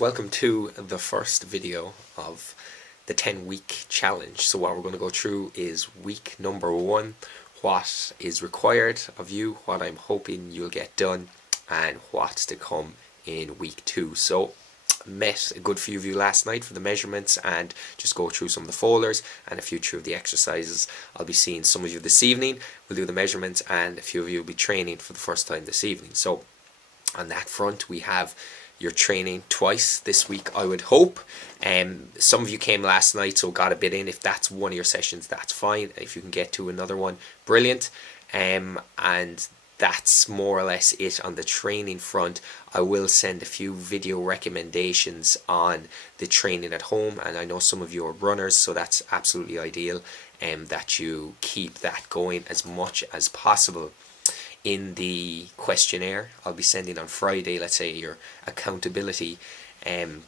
Welcome to the first video of the 10-week challenge. So what we're going to go through is week number 1, what is required of you, what I'm hoping you'll get done, and what's to come in week 2. So met a good few of you last night for the measurements and just go through some of the folders and a few of the exercises. I'll be seeing some of you this evening. We'll do the measurements and a few of you will be training for the first time this evening. So on that front, we have your training twice this week, I would hope. Some of you came last night, so got a bit in. If that's one of your sessions, that's fine. If you can get to another one, brilliant. And that's more or less it on the training front. I will send a few video recommendations on the training at home, and I know some of you are runners, so that's absolutely ideal, that you keep that going as much as possible. In the questionnaire I'll be sending on Friday, let's say your accountability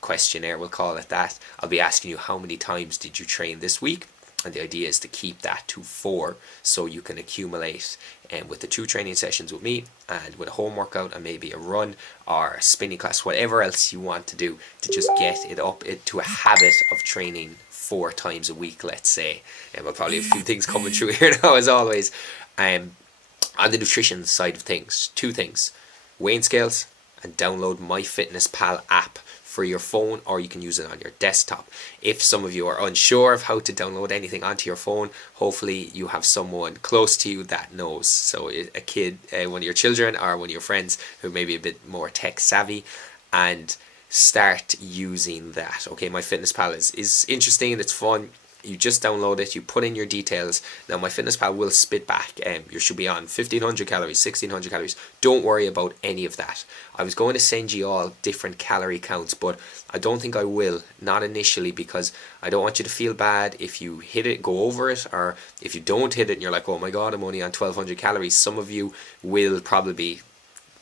questionnaire, we'll call it that, I'll be asking you how many times did you train this week, and the idea is to keep that to 4 so you can accumulate with the 2 training sessions with me and with a home workout and maybe a run or a spinning class, whatever else you want to do, to just get it up to a habit of training 4 times a week, let's say. And we'll probably have a few things coming through here now as always. On the nutrition side of things, 2 things: weighing scales, and download MyFitnessPal app for your phone, or you can use it on your desktop. If some of you are unsure of how to download anything onto your phone, hopefully you have someone close to you that knows. So a kid, one of your children or one of your friends who may be a bit more tech savvy, and start using that. Okay, MyFitnessPal is interesting, it's fun. You just download it, you put in your details. Now MyFitnessPal will spit back, you should be on 1500 calories, 1600 calories. Don't worry about any of that. I was going to send you all different calorie counts, but I don't think I will, not initially, because I don't want you to feel bad if you hit it, go over it, or if you don't hit it and you're like, oh my god, I'm only on 1200 calories. Some of you will probably be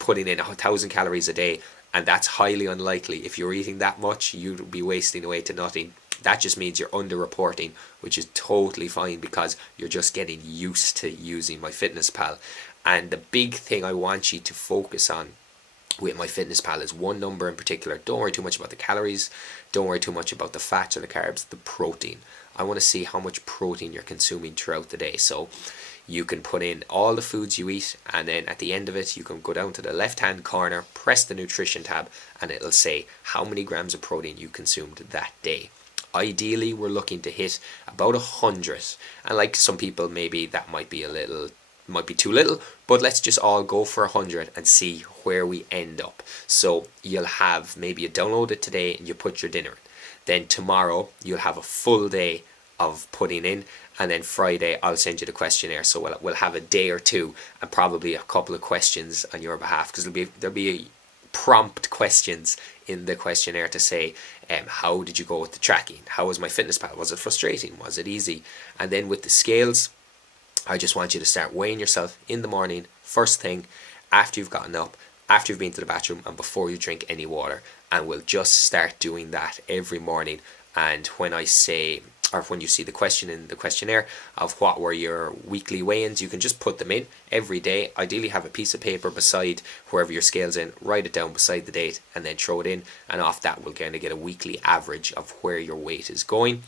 putting in 1000 calories a day, and that's highly unlikely. If you're eating that much, you'd be wasting away to nothing. That just means you're underreporting, which is totally fine because you're just getting used to using MyFitnessPal. And the big thing I want you to focus on with MyFitnessPal is one number in particular. Don't worry too much about the calories. Don't worry too much about the fats or the carbs. The protein. I want to see how much protein you're consuming throughout the day. So you can put in all the foods you eat, and then at the end of it you can go down to the left hand corner, press the nutrition tab, and it'll say how many grams of protein you consumed that day. Ideally we're looking to hit about 100, and like some people maybe that might be too little, but let's just all go for 100 and see where we end up. So you'll have, maybe you download it today and you put your dinner in, then tomorrow you'll have a full day of putting in, and then Friday I'll send you the questionnaire. So we'll have a day or 2 and probably a couple of questions on your behalf, because there'll be prompt questions in the questionnaire to say, how did you go with the tracking? How was MyFitnessPal? Was it frustrating? Was it easy? And then with the scales, I just want you to start weighing yourself in the morning, first thing, after you've gotten up, after you've been to the bathroom, and before you drink any water. And we'll just start doing that every morning. And when I say, or when you see the question in the questionnaire of what were your weekly weigh-ins, you can just put them in every day. Ideally have a piece of paper beside wherever your scale's in, write it down beside the date, and then throw it in, and off that we'll kind of get a weekly average of where your weight is going.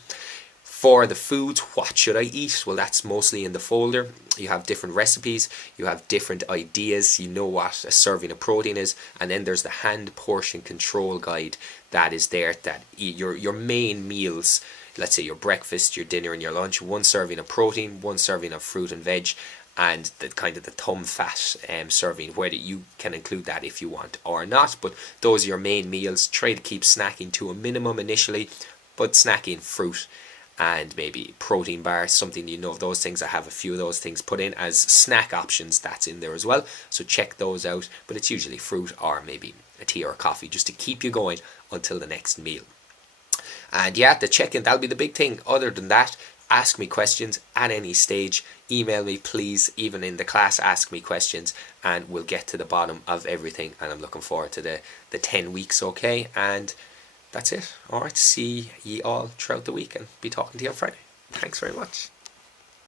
For the foods, what should I eat? Well, that's mostly in the folder. You have different recipes, you have different ideas, you know what a serving of protein is, and then there's the hand portion control guide that is there, that your main meals, let's say your breakfast, your dinner and your lunch, 1 serving of protein, 1 serving of fruit and veg, and the kind of the thumb fat serving, whether you can include that if you want or not. But those are your main meals. Try to keep snacking to a minimum initially, but snacking fruit and maybe protein bars, something, you know, those things. I have a few of those things put in as snack options, that's in there as well, so check those out. But it's usually fruit or maybe a tea or a coffee, just to keep you going until the next meal. And yeah, the check-in, that'll be the big thing. Other than that, ask me questions at any stage. Email me, please, even in the class, ask me questions, and we'll get to the bottom of everything. And I'm looking forward to the 10 weeks, okay? And that's it. Alright, see ye all throughout the week, and be talking to you on Friday. Thanks very much.